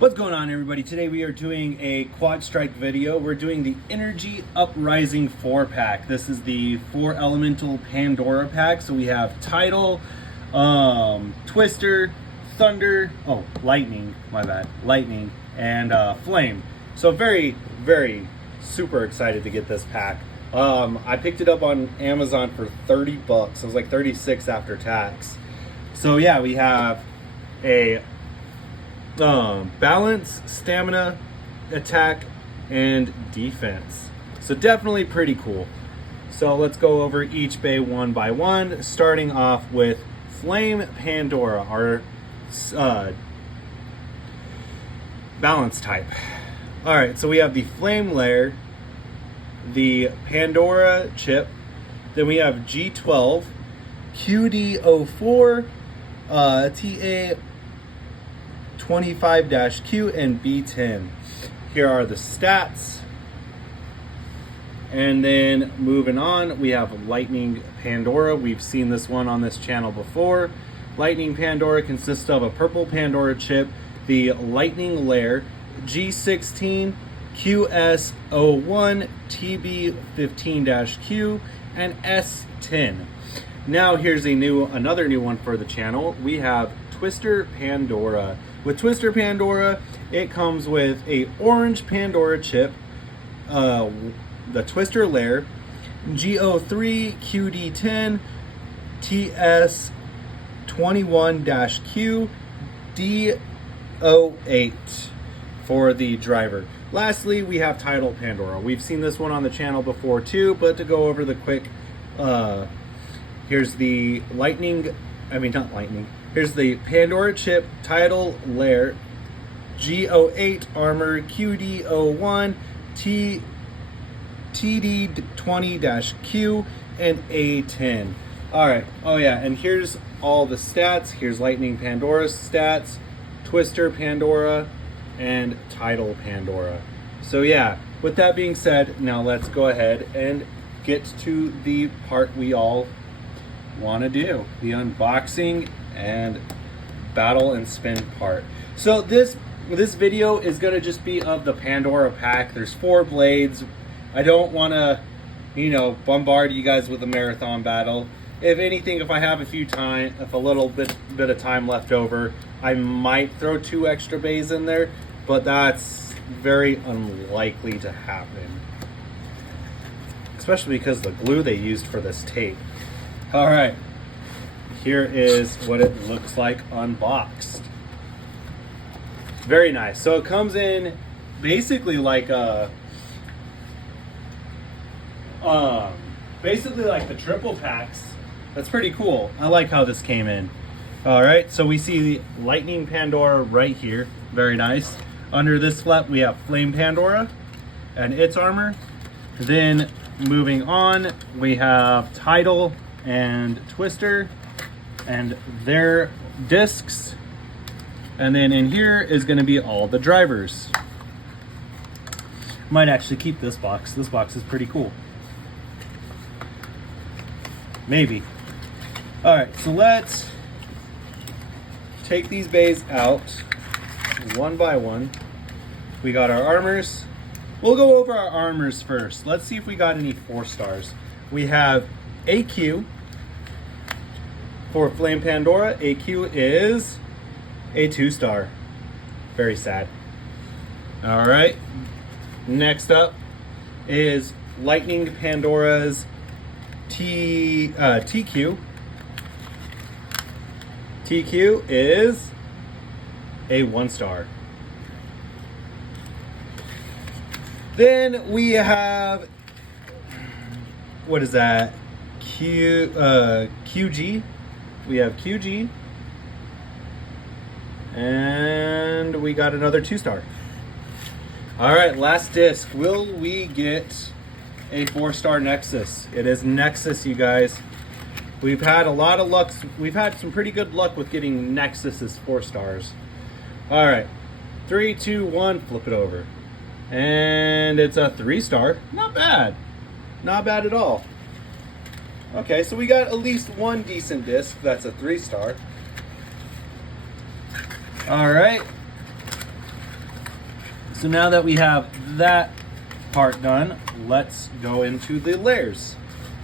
What's going on, everybody? Today we are doing a quad strike video. We're doing the Energy Uprising 4-pack. This is the 4 elemental Pandora pack. So we have Tidal, Twister, Thunder, Lightning, my bad, Lightning, and Flame. So very super excited to get this pack. I picked it up on Amazon for 30 bucks. It was like 36 after tax. So yeah, we have a balance, stamina, attack, and defense. So definitely pretty cool. So let's go over each bay one by one, starting off with Flame Pandora, our balance type. Alright, so we have the Flame Layer, the Pandora chip, then we have G12, QD04, TA 25-Q, and B10. Here are the stats. And then moving on, we have Lightning Pandora. We've seen this one on this channel before. Lightning Pandora consists of a purple Pandora chip, the Lightning Layer, G16, QS01, TB15-Q, and S10. Now here's another new one for the channel. We have Twister Pandora. With Twister Pandora, it comes with a orange Pandora chip, the Twister Layer, G03, QD10, TS21-Q, D08 for the driver. Lastly, we have Tidal Pandora. We've seen this one on the channel before too, but to go over the quick, here's the here's the Pandora chip, Tidal Layer, G08 armor, QD01, TD20-Q, and A10. Alright, and here's all the stats. Here's Lightning Pandora's stats, Twister Pandora, and Tidal Pandora. So yeah, with that being said, now let's go ahead and get to the part we all want to do, the unboxing and battle and spin part. So this video is going to just be of the Pandora pack. There's 4 blades. I don't want to, bombard you guys with a marathon battle. If anything, if I have a little bit of time left over, I might throw 2 extra bays in there, but that's very unlikely to happen, especially because the glue they used for this tape. All right, here is what it looks like unboxed. Very nice. So it comes in basically like the triple packs. That's pretty cool. I like how this came in. All right, so we see the Lightning Pandora right here. Very nice. Under this flap, we have Flame Pandora and its armor. Then moving on, we have Tidal and Twister and their discs. And then in here is going to be all the drivers. Might actually keep this box. This box is pretty cool. Maybe. All right, so let's take these bays out one by one. We got our armors. We'll go over our armors first. Let's see if we got any 4 stars. We have AQ for Flame Pandora. AQ is a 2-star. Very sad. All right. Next up is Lightning Pandora's TQ. TQ is a 1-star. Then we have, what is that? QG. We have QG. And we got another 2-star. All right, last disc. Will we get a 4-star Nexus? It is Nexus, you guys. We've had a lot of luck. We've had some pretty good luck with getting Nexus's 4 stars. All right, 3, 2, 1, flip it over. And it's a 3-star. Not bad. Not bad at all. Okay, so we got at least one decent disc. That's a 3-star. All right. So now that we have that part done, let's go into the layers.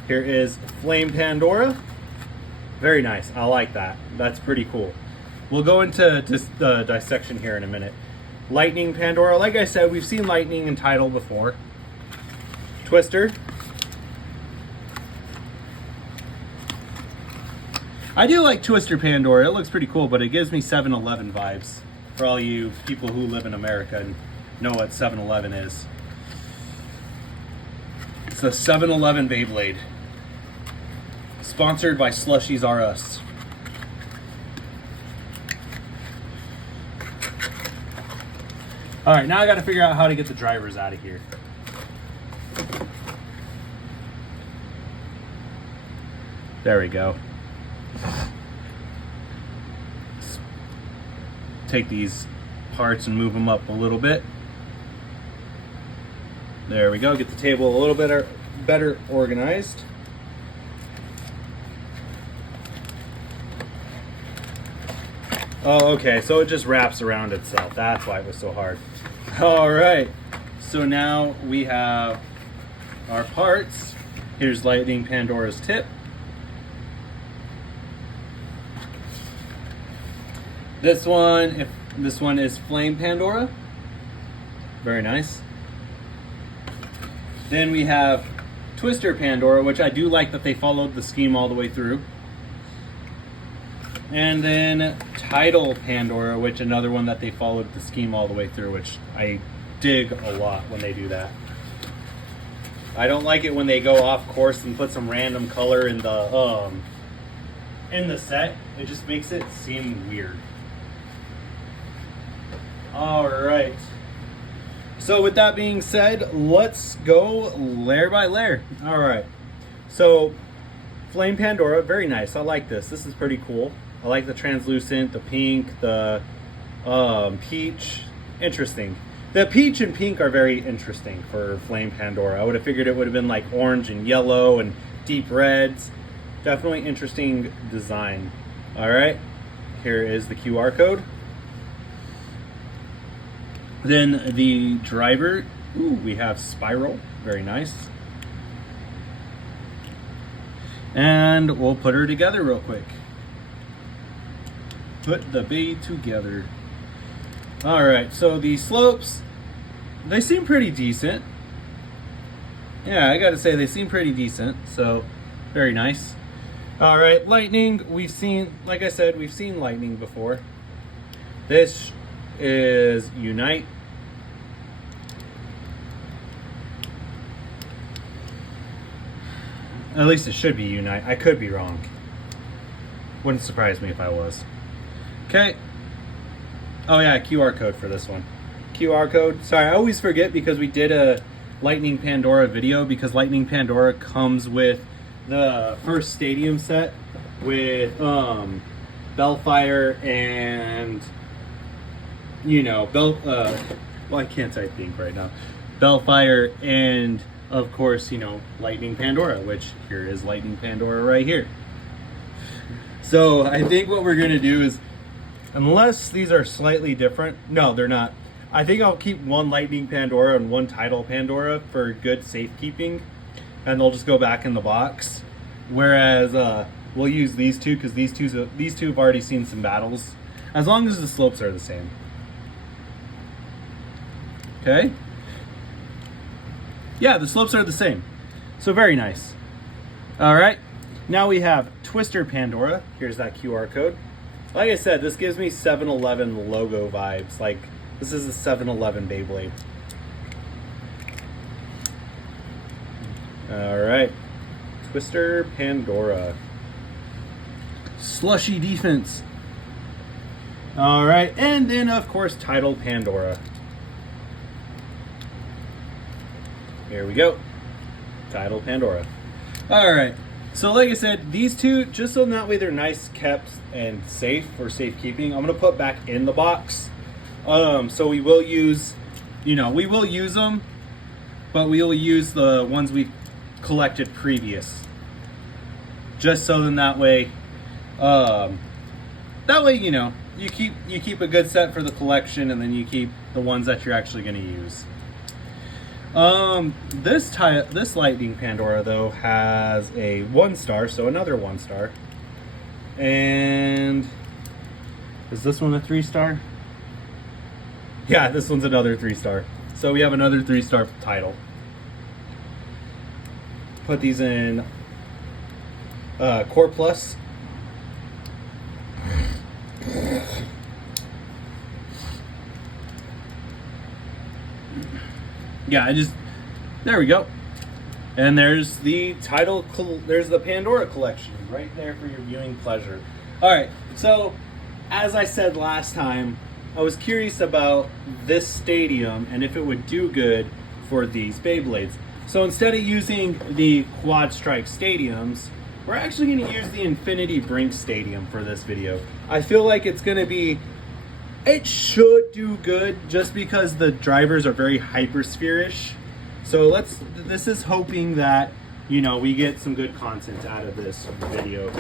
Here is Flame Pandora. Very nice. I like that. That's pretty cool. We'll go into just the dissection here in a minute. Lightning Pandora. Like I said, we've seen Lightning in Tidal before. Twister. I do like Twister Pandora. It looks pretty cool, but it gives me 7-Eleven vibes. For all you people who live in America and know what 7-Eleven is. It's the 7-Eleven Beyblade. Sponsored by Slushies R Us. Alright, now I gotta figure out how to get the drivers out of here. There we go. Let's take these parts and move them up a little bit. There we go. Get the table a little bit better organized. Oh, okay. So it just wraps around itself. That's why it was so hard. All right. So now we have our parts. Here's Lightning Pandora's tip. This one is Flame Pandora. Very nice. Then we have Twister Pandora, which I do like that they followed the scheme all the way through. And then Tidal Pandora, which another one that they followed the scheme all the way through, which I dig a lot when they do that. I don't like it when they go off course and put some random color in the set. It just makes it seem weird. All right. So with that being said, let's go layer by layer. All right. So Flame Pandora, very nice. I like this. This is pretty cool. I like the translucent, the pink, the peach. Interesting. The peach and pink are very interesting for Flame Pandora. I would have figured it would have been like orange and yellow and deep reds. Definitely interesting design. All right. Here is the QR code. Then the driver, we have Spiral, very nice. And we'll put her together real quick. Put the bee together. All right, so the slopes, they seem pretty decent. Yeah, I gotta say they seem pretty decent, so very nice. All right, Lightning, we've seen, like I said, we've seen Lightning before. This is Unite. At least it should be Unite. I could be wrong. Wouldn't surprise me if I was. Okay. Oh yeah, QR code for this one. QR code. Sorry, I always forget because we did a Lightning Pandora video, because Lightning Pandora comes with the first stadium set with Bellfire and, you know, well, I can't type think right now. Bellfire and, of course, you know, Lightning Pandora, which here is Lightning Pandora right here. So I think what we're gonna do is, unless these are slightly different, no, they're not. I think I'll keep one Lightning Pandora and one Tidal Pandora for good safekeeping, and they'll just go back in the box. Whereas we'll use these two because these two have already seen some battles, as long as the slopes are the same. Okay. Yeah, the slopes are the same. So very nice. All right. Now we have Twister Pandora. Here's that QR code. Like I said, this gives me 7-Eleven logo vibes. Like, this is a 7-Eleven Beyblade. All right. Twister Pandora. Slushy defense. All right. And then, of course, Tidal Pandora. Here we go. Tidal Pandora. All right. So like I said, these two, just so that way they're nice kept and safe for safekeeping, I'm going to put back in the box. So we will use, we will use them, but we will use the ones we collected previous. Just so then that way, you keep a good set for the collection, and then you keep the ones that you're actually going to use. This Lightning Pandora though has a 1-star, so another 1-star. And is this one a 3-star? Yeah, this one's another 3-star. So we have another 3-star title. Put these in Core Plus. Yeah, there we go. And there's the there's the Pandora collection right there for your viewing pleasure. All right, so as I said last time, I was curious about this stadium and if it would do good for these Beyblades. So instead of using the Quad Strike stadiums, we're actually going to use the Infinity Brink Stadium for this video. I feel like it should do good just because the drivers are very hyperspherish. So this is hoping that, we get some good content out of this video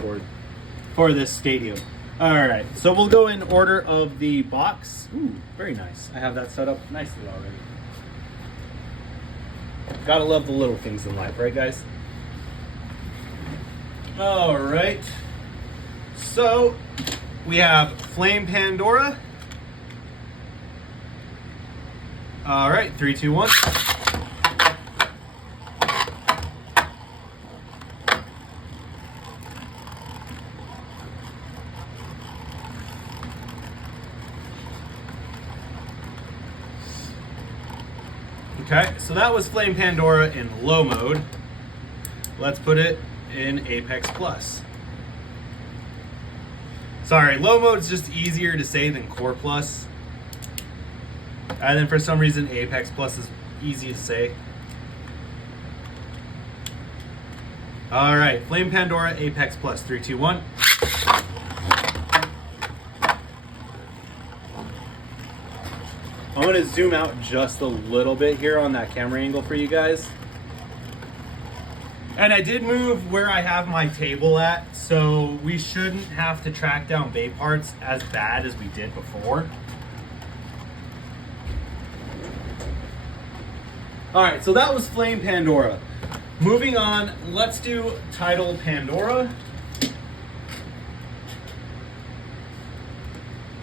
for this stadium. All right, so we'll go in order of the box. Ooh, very nice. I have that set up nicely already. Gotta love the little things in life, right guys? All right, so we have Flame Pandora. All right, 3, 2, 1. Okay, so that was Flame Pandora in low mode. Let's put it in Apex Plus. Sorry, low mode is just easier to say than Core Plus. And then for some reason, Apex Plus is easy to say. All right, Flame Pandora, Apex Plus, 3, 2, 1. I'm going to zoom out just a little bit here on that camera angle for you guys. And I did move where I have my table at, so we shouldn't have to track down Bay parts as bad as we did before. All right, so that was Flame Pandora. Moving on, let's do Tidal Pandora.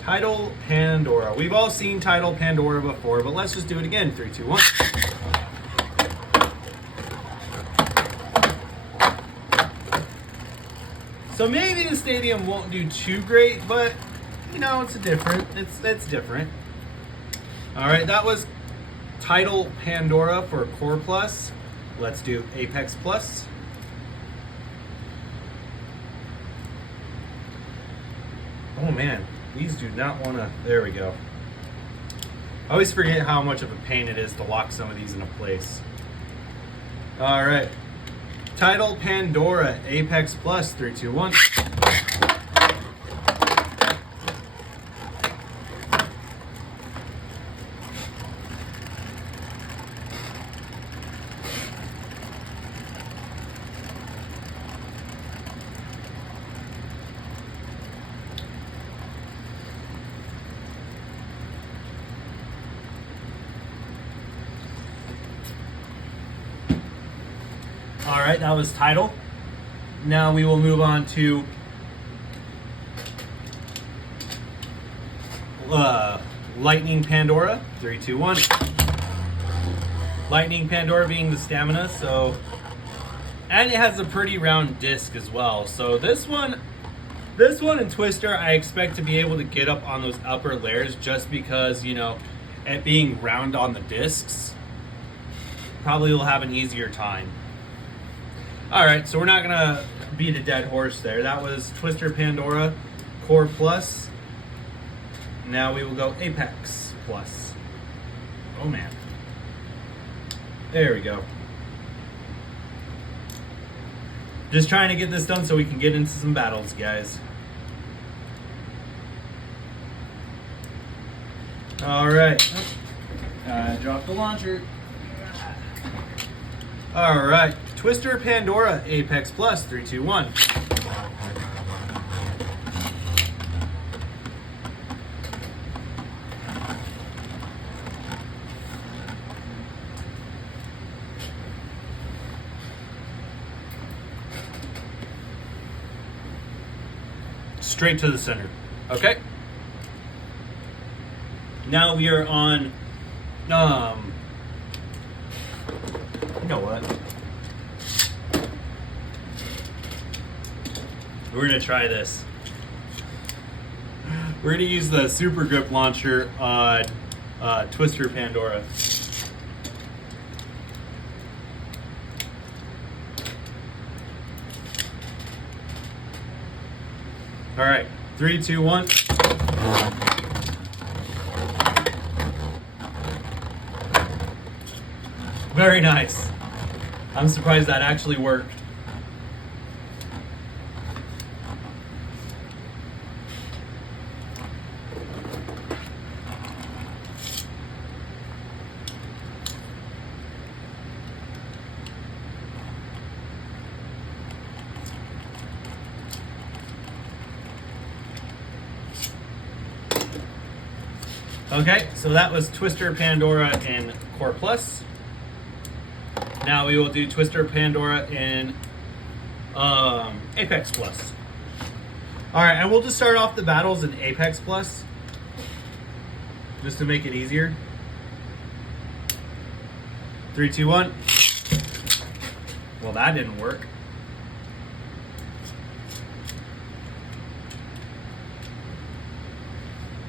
Tidal Pandora. We've all seen Tidal Pandora before, but let's just do it again. 3, 2, 1. So maybe the stadium won't do too great, but it's different. All right, that was Tidal Pandora for Core Plus. Let's do Apex Plus. Oh man, these do not want to, there we go. I always forget how much of a pain it is to lock some of these into place. All right, Tidal Pandora, Apex Plus, 3, 2, 1. All right, that was Tidal. Now we will move on to Lightning Pandora. 3, 2, 1. Lightning Pandora being the stamina, and it has a pretty round disc as well. So this one and Twister, I expect to be able to get up on those upper layers just because, it being round on the discs, probably will have an easier time. All right, so we're not gonna beat a dead horse there. That was Twister Pandora, Core Plus. Now we will go Apex Plus. Oh man. There we go. Just trying to get this done so we can get into some battles, guys. All right. Drop the launcher. All right. Twister Pandora, Apex Plus, 3, 2, 1. straight to the center. Okay? Now we are on, you know what? We're going to try this. We're going to use the Super Grip Launcher on Twister Pandora. All right, 3, 2, 1. Very nice. I'm surprised that actually worked. Okay, so that was Twister Pandora in Core Plus. Now we will do Twister Pandora in Apex Plus. Alright, and we'll just start off the battles in Apex Plus, just to make it easier. 3, 2, 1. Well, that didn't work.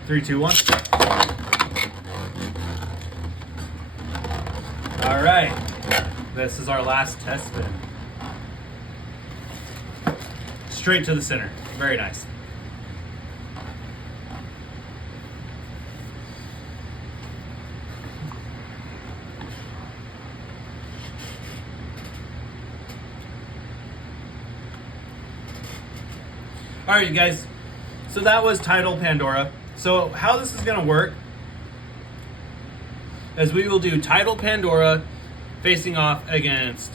Three, two, one. All right, this is our last test spin. Straight to the center. Very nice. All right, you guys. So that was Title Pandora. So how this is going to work is we will do Title Pandora facing off against,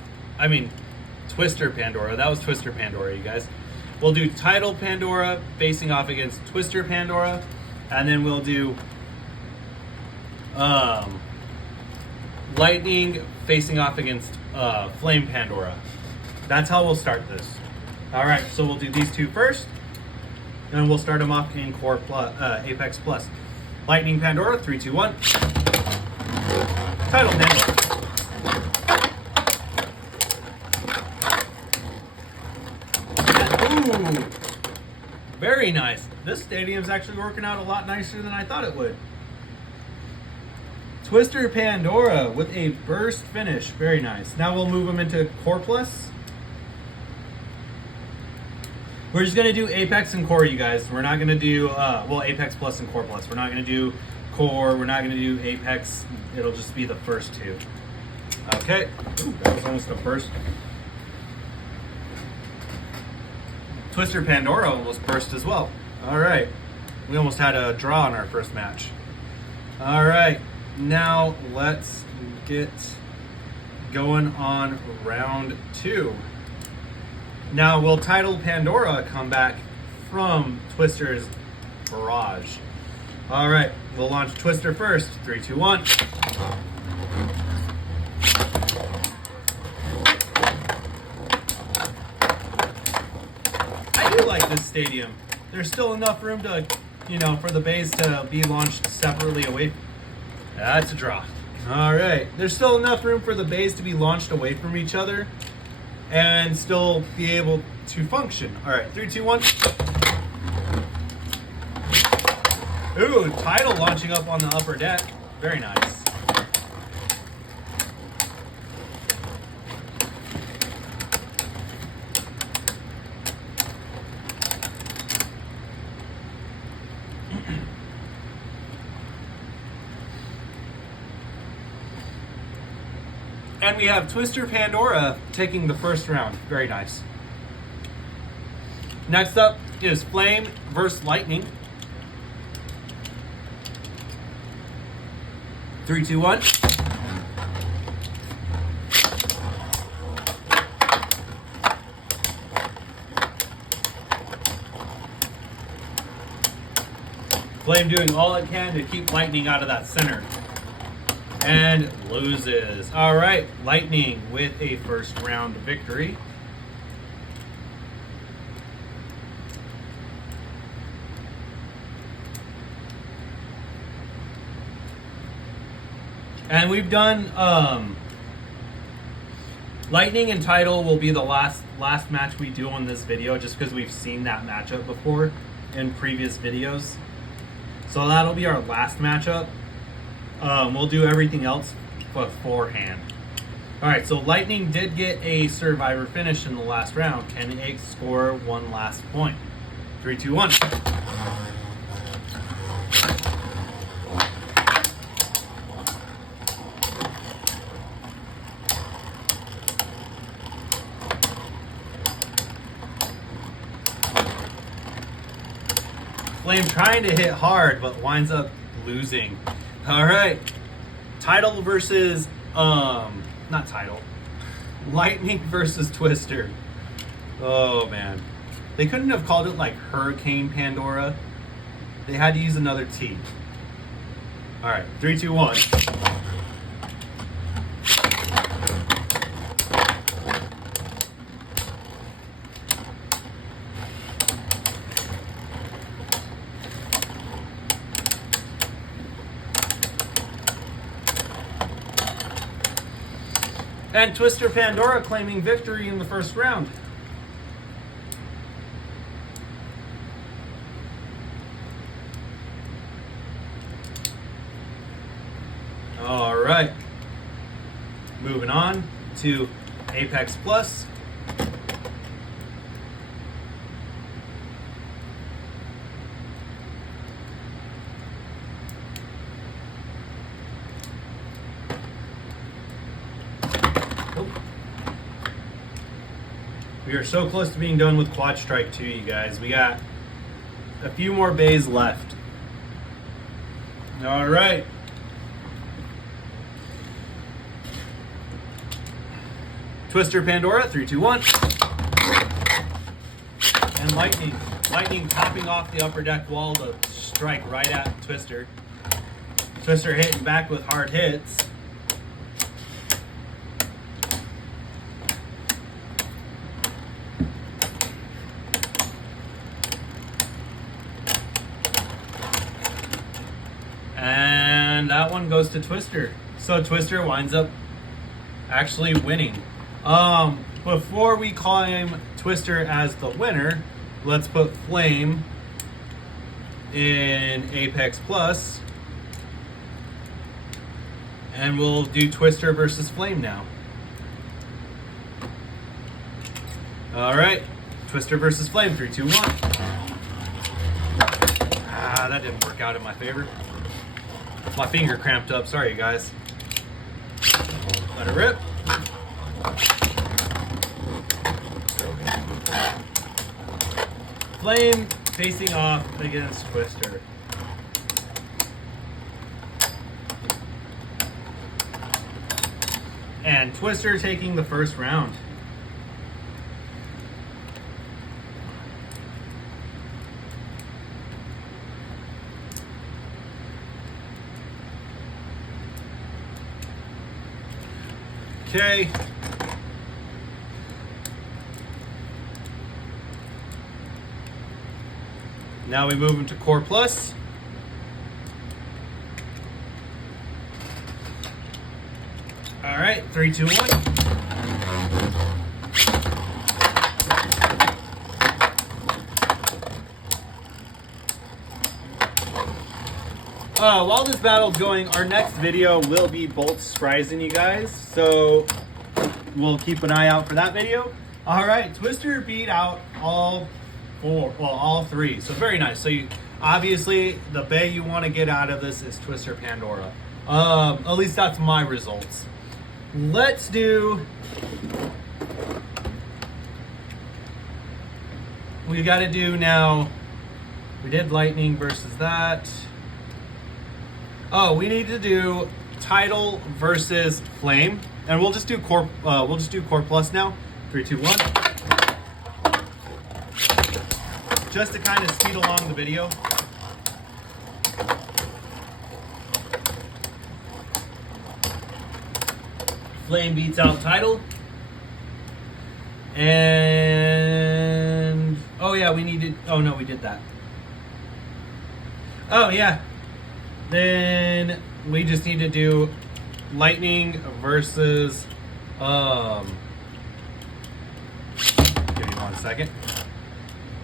Twister Pandora. That was Twister Pandora, you guys. We'll do Title Pandora facing off against Twister Pandora, and then we'll do Lightning facing off against Flame Pandora. That's how we'll start this. All right, so we'll do these two first. And we'll start them off in Core Plus, Apex Plus. Lightning Pandora, 3, 2, 1. Title Pandora. Ooh, very nice. This stadium's actually working out a lot nicer than I thought it would. Twister Pandora with a burst finish. Very nice. Now we'll move them into Core Plus. We're just going to do Apex and Core, you guys. We're not going to do, Apex Plus and Core Plus. We're not going to do Core. We're not going to do Apex. It'll just be the first two. Okay. Ooh, that was almost a burst. Twister Pandora almost burst as well. All right. We almost had a draw in our first match. All right. Now let's get going on round 2. Now, will Title Pandora come back from Twister's barrage? All right, we'll launch Twister first. 3, 2, 1. I do like this stadium. There's still enough room to, for the bays to be launched separately away. That's a draw. All right, there's still enough room for the bays to be launched away from each other and still be able to function. All right, 3, 2, 1. Ooh, Tidal launching up on the upper deck. Very nice. And we have Twister Pandora taking the first round. Very nice. Next up is Flame versus Lightning. 3, 2, 1. Flame doing all it can to keep Lightning out of that center. And loses. All right, Lightning with a first round victory. And we've done Lightning and Tidal will be the last match we do on this video, just because we've seen that matchup before in previous videos. So that'll be our last matchup. We'll do everything else beforehand. Alright, so Lightning did get a Survivor finish in the last round. Can it score one last point? 3, 2, 1. Flame trying to hit hard, but winds up losing. Alright. Tidal versus, not Tidal. Lightning versus Twister. Oh, man. They couldn't have called it, like, Hurricane Pandora. They had to use another T. Alright, 3, 2, 1. And Twister Pandora claiming victory in the first round. All right. Moving on to Apex Plus. We are so close to being done with Quad Strike 2, you guys. We got a few more bays left. All right. Twister Pandora, 3, 2, 1. And Lightning. Lightning topping off the upper deck wall to strike right at Twister. Twister hitting back with hard hits. And that one goes to Twister. So Twister winds up actually winning. Before we claim Twister as the winner, let's put Flame in Apex Plus. And we'll do Twister versus Flame now. Alright. Twister versus Flame, 3, 2, 1. Ah, that didn't work out in my favor. My finger cramped up. Sorry, guys. Let it rip. Flame facing off against Twister. And Twister taking the first round. Okay. Now we move into Core Plus. All right, 3, 2, 1. While this battle's going, our next video will be Bolt's Uprising, you guys. So we'll keep an eye out for that video. All right, Twister beat out all three. So very nice. So obviously the bay you want to get out of this is Twister Pandora. At least that's my results. Let's do. We got to do now. We did Lightning versus that. Oh, we need to do Tidal versus Flame, and we'll just do Core. We'll just do Core Plus now. 3, 2, 1. Just to kind of speed along the video. Flame beats out Tidal. And oh yeah, we needed. Oh no, we did that. Oh yeah. Then we just need to do lightning versus give me 1 second.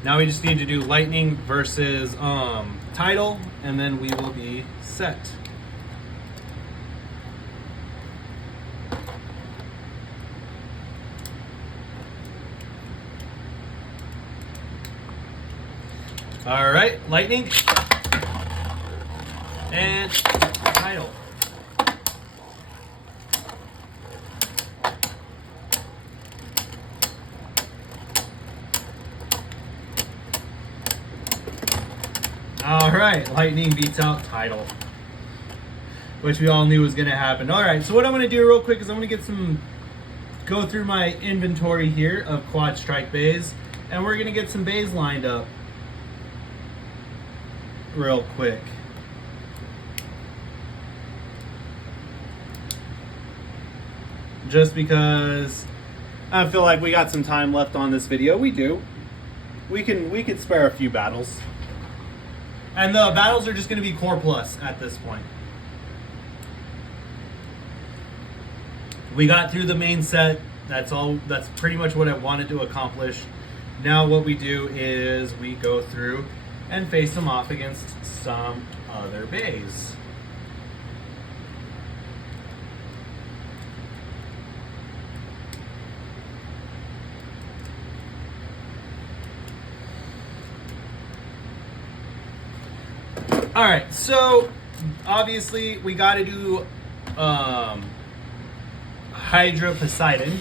Now we just need to do lightning versus tidal, and then we will be set. All right, lightning and tidal. All right, lightning beats out tidal, which we all knew was going to happen. All right, so what I'm going to do real quick is I'm going to go through my inventory here of quad strike bays, and we're going to get some bays lined up real quick. Just because I feel like we got some time left on this video. We do. We can spare a few battles. And the battles are just going to be core plus at this point. We got through the main set. That's all. That's pretty much what I wanted to accomplish. Now what we do is we go through and face them off against some other bays. All right, so obviously we got to do Hydropposidon,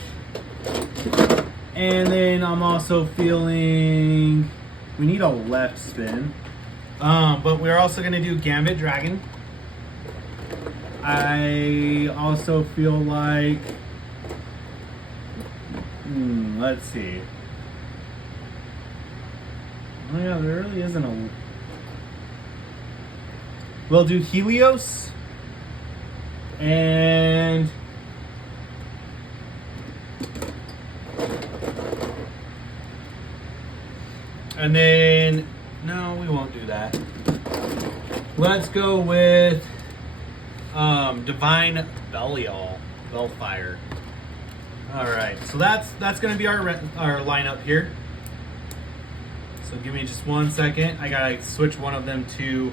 and then I'm also feeling we need a left spin, but we're also going to do Gambit Dragon. I also feel like let's see. Oh yeah, there really isn't a. We'll do Helios and then no, we won't do that. Let's go with Divine Bellfire. All right, so that's going to be our lineup here. So give me just 1 second. I gotta switch one of them to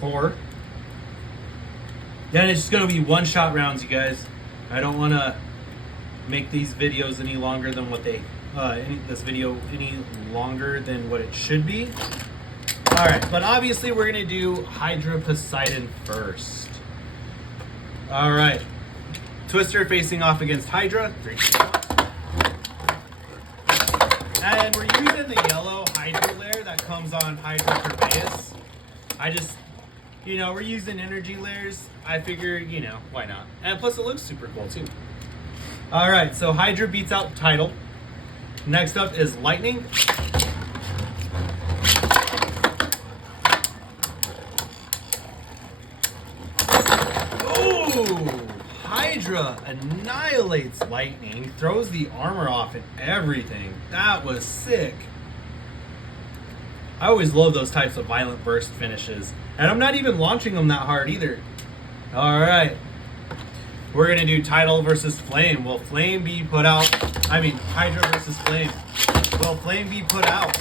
core. Then it's just going to be one-shot rounds, you guys. I don't want to make these videos any longer than what they this video any longer than what it should be. All right, but obviously we're going to do Hydropposidon first. All right, Twister facing off against Hydra. 3, 2, 1. And we're using the yellow Hydra layer that comes on Hydra Perveus. We're using energy layers. I figured, why not? And plus it looks super cool too. All right, so Hydra beats out Tidal. Next up is Lightning. Oh, Hydra annihilates Lightning, throws the armor off and everything. That was sick. I always love those types of violent burst finishes. And I'm not even launching them that hard either. All right. We're going to do Tidal versus Flame. Will Flame be put out? Hydra versus Flame. Will Flame be put out?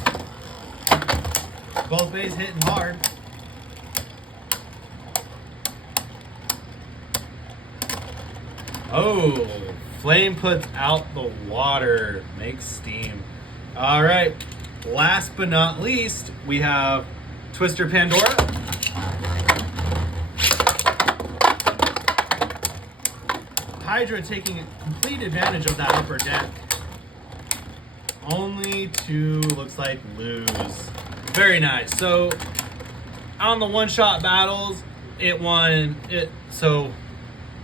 Both bays hitting hard. Oh, Flame puts out the water. Makes steam. All right. Last but not least, we have Twister Pandora. Hydra taking complete advantage of that upper deck. Only to, looks like, lose. Very nice. So, on the one-shot battles, so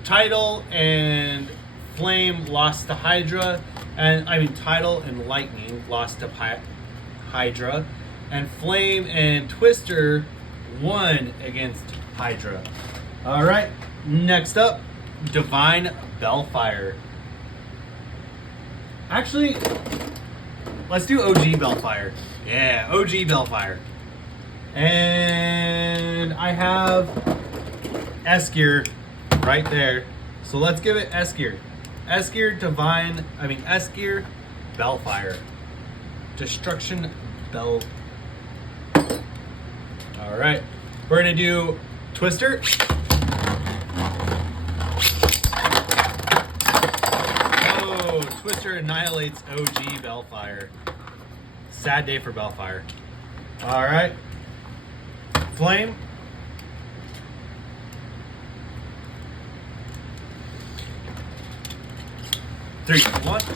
Tidal and Flame lost to Hydra, and Tidal and Lightning lost to Hydra, and Flame and Twister won against Hydra. All right, next up, Divine Bellfire. Actually, let's do OG Bellfire. Yeah, OG Bellfire. And I have S-Gear right there. So let's give it S gear. S gear, S gear, Bellfire. Destruction, Bell. All right. We're going to do Twister. Oh, Twister annihilates OG Bellfire. Sad day for Bellfire. All right. Flame. Three, two, one. 3, 2,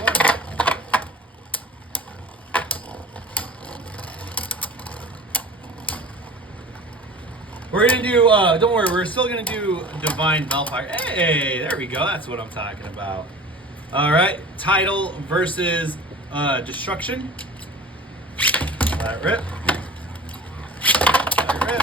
1. We're gonna do, don't worry, we're still gonna do Divine Bellfire. Hey, there we go, that's what I'm talking about. All right, Tidal versus Destruction. Let it rip. Let it rip.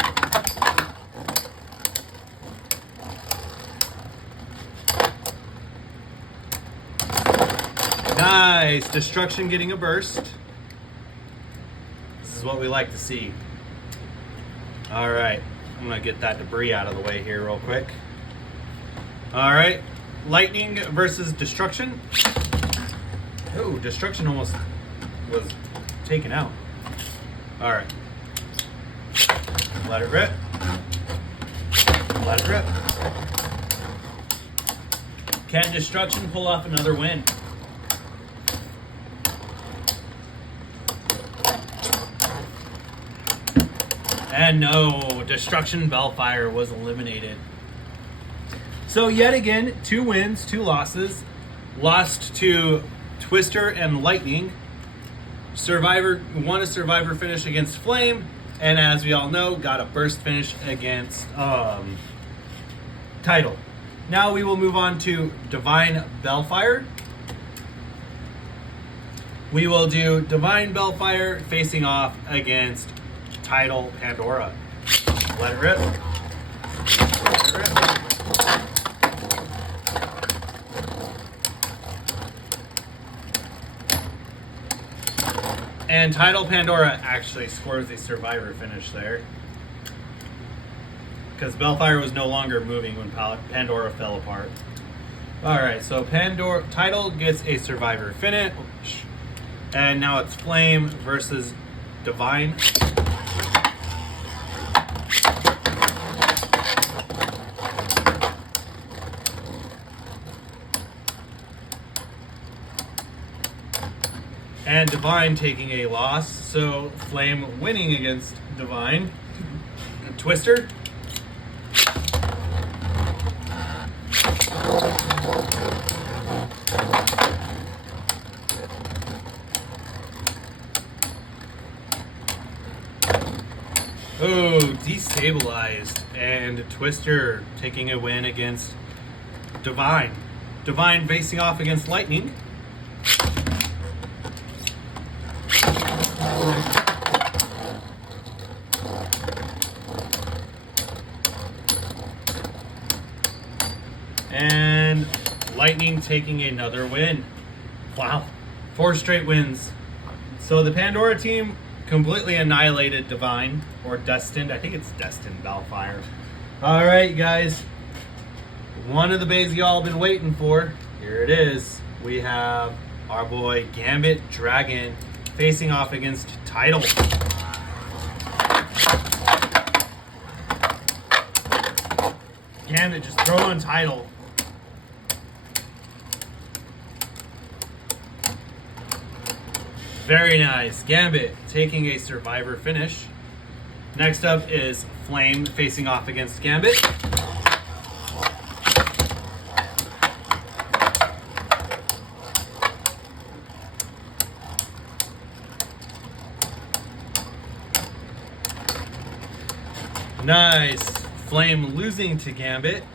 Nice, Destruction getting a burst. This is what we like to see. All right, I'm gonna get that debris out of the way here real quick. All right, Lightning versus Destruction. Oh, Destruction almost was taken out. All right, let it rip. Let it rip. Can Destruction pull off another win? And no, Destruction Bellfire was eliminated. So yet again, 2 wins, 2 losses. Lost to Twister and Lightning. Survivor won a Survivor finish against Flame, and as we all know, got a burst finish against Tidal. Now we will move on to Divine Bellfire. We will do Divine Bellfire facing off against Tidal Pandora. Let it rip. Let it rip. And Tidal Pandora actually scores a Survivor finish there, because Bellfire was no longer moving when Pandora fell apart. Alright, so Tidal gets a Survivor finish. And now it's Flame versus Divine. And Divine taking a loss, so Flame winning against Divine. Twister. Oh, destabilized. And Twister taking a win against Divine. Divine facing off against Lightning. And Lightning taking another win. Wow. 4 straight wins. So the Pandora team completely annihilated Divine, or Destined. I think it's Destined Bellfire. Alright, guys. One of the bays y'all been waiting for. Here it is. We have our boy Gambit Dragon facing off against Tidal. Gambit just throwing Tidal. Very nice. Gambit taking a Survivor finish. Next up is Flame facing off against Gambit. Nice. Flame losing to Gambit.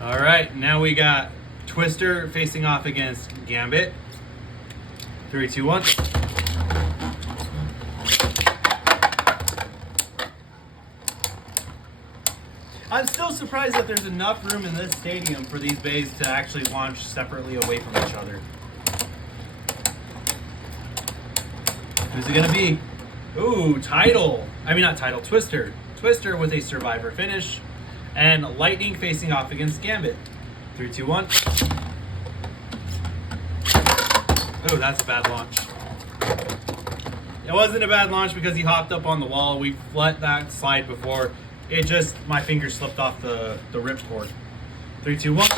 Alright, now we got Twister facing off against Gambit. 3, 2, 1. I'm still surprised that there's enough room in this stadium for these bays to actually launch separately away from each other. Who's it gonna be? Ooh, Tidal. I mean, not Tidal, Twister. Twister with a Survivor finish. And Lightning facing off against Gambit. 3, 2, 1. Oh, that's a bad launch. It wasn't a bad launch because he hopped up on the wall. We've let that slide before. It just, my finger slipped off the ripcord. 3, 2, 1.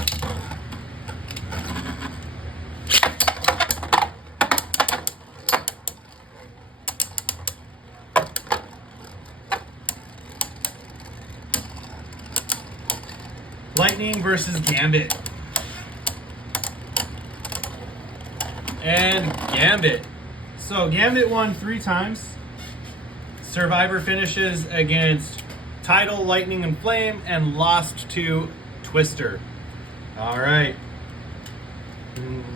Lightning versus Gambit. And Gambit. So Gambit won 3 times. Survivor finishes against Tidal, Lightning, and Flame, and lost to Twister. All right.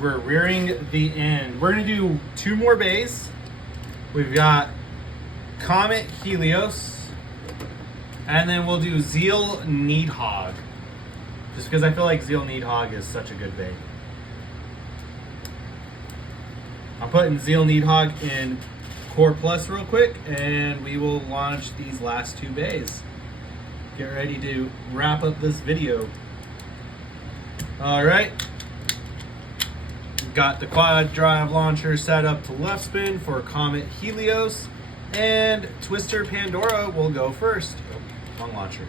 We're rearing the end. We're going to do 2 more bays. We've got Comet, Helios, and then we'll do Zeal, Needhog. Just because I feel like Zeal Needhog is such a good bait. I'm putting Zeal Needhog in Core Plus real quick, and we will launch these last 2 bays. Get ready to wrap up this video. Alright. Got the quad drive launcher set up to left spin for Comet Helios, and Twister Pandora will go first. Oh, wrong launcher.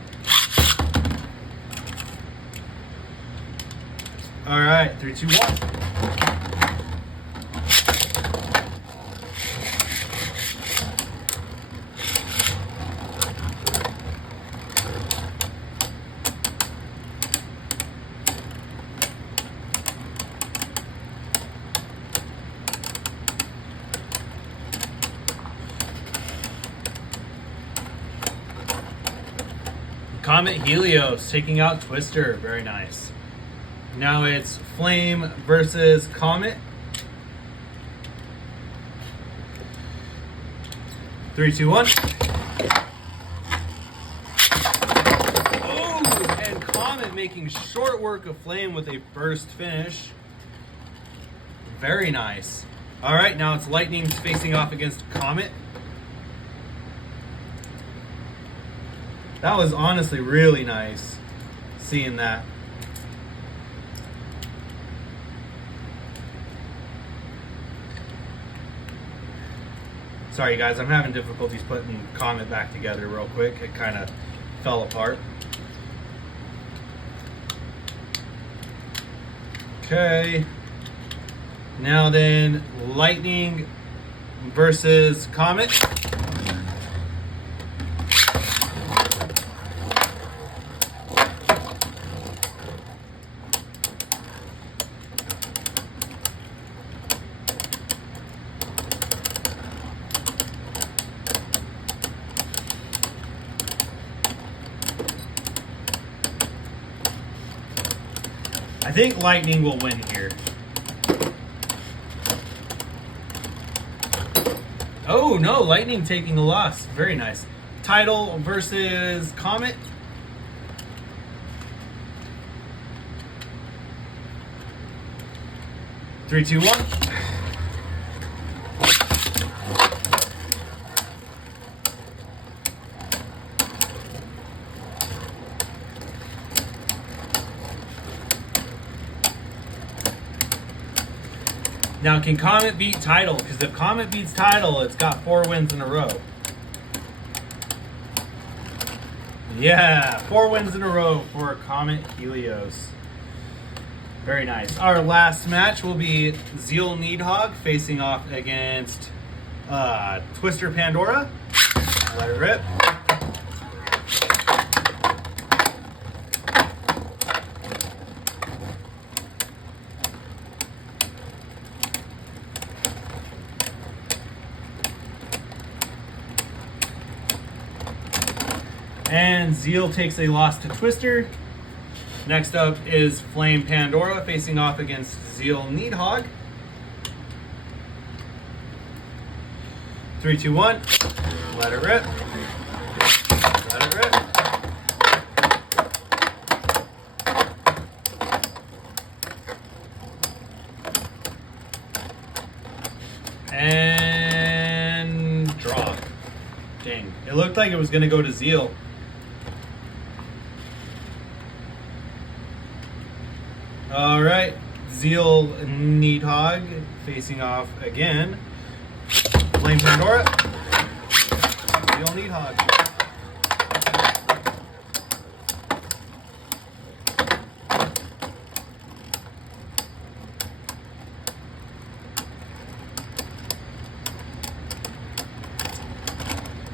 All right, 3, 2, 1. Comet Helios taking out Twister. Very nice. Now it's Flame versus Comet. 3, 2, 1. Oh, and Comet making short work of Flame with a burst finish. Very nice. All right, now it's Lightning facing off against Comet. That was honestly really nice seeing that. Sorry guys, I'm having difficulties putting Comet back together real quick. It kind of fell apart. Okay. Now then, Lightning versus Comet. I think Lightning will win here. Oh no, Lightning taking the loss. Very nice. Tidal versus Comet. Three, two, one. Now, can Comet beat Tidal? Because if Comet beats Tidal, it's got 4 wins in a row. Yeah, 4 wins in a row for Comet Helios. Very nice. Our last match will be Zeal Needhog facing off against Twister Pandora. Let it rip. And Zeal takes a loss to Twister. Next up is Flame Pandora facing off against Zeal Needhog. 3, 2, 1. Let it rip. Let it rip. And draw. Dang. It looked like it was going to go to Zeal. All right, Zeal Needhog facing off again. Flame Pandora. Zeal Needhog.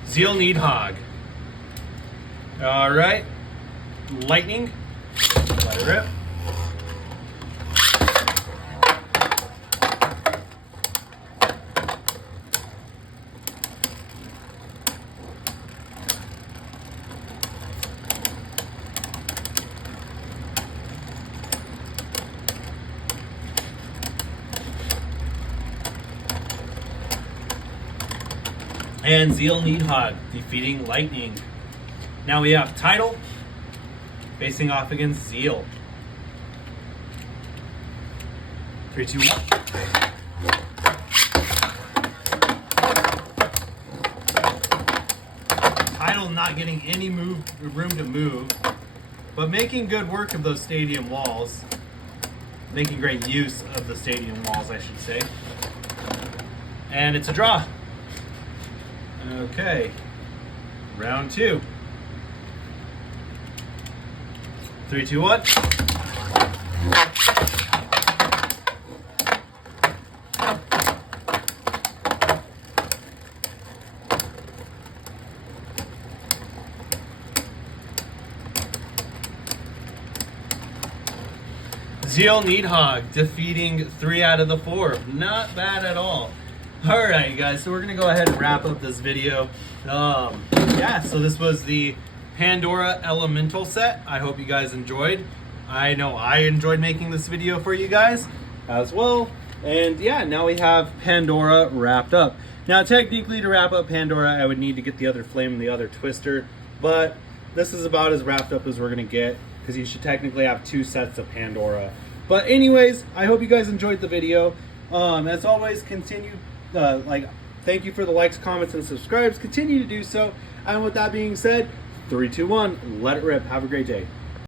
Zeal Needhog. All right, Lightning. Let it rip. And Zeal Needhog defeating Lightning. Now we have Tidal facing off against Zeal. 3, 2, 1. Tidal not getting any room to move, but making good work of those stadium walls. Making great use of the stadium walls, I should say. And it's a draw. Okay, round 2. 3, 2, 1. Zeal Needhog defeating 3 out of the 4. Not bad at all. Alright, you guys, so we're going to go ahead and wrap up this video. Yeah, so this was the Pandora Elemental set. I hope you guys enjoyed. I know I enjoyed making this video for you guys as well. And yeah, now we have Pandora wrapped up. Now, technically, to wrap up Pandora, I would need to get the other flame and the other twister. But this is about as wrapped up as we're going to get, because you should technically have 2 sets of Pandora. But anyways, I hope you guys enjoyed the video. As always, thank you for the likes, comments, and subscribes. Continue to do so. And with that being said, 3, 2, 1, let it rip. Have a great day.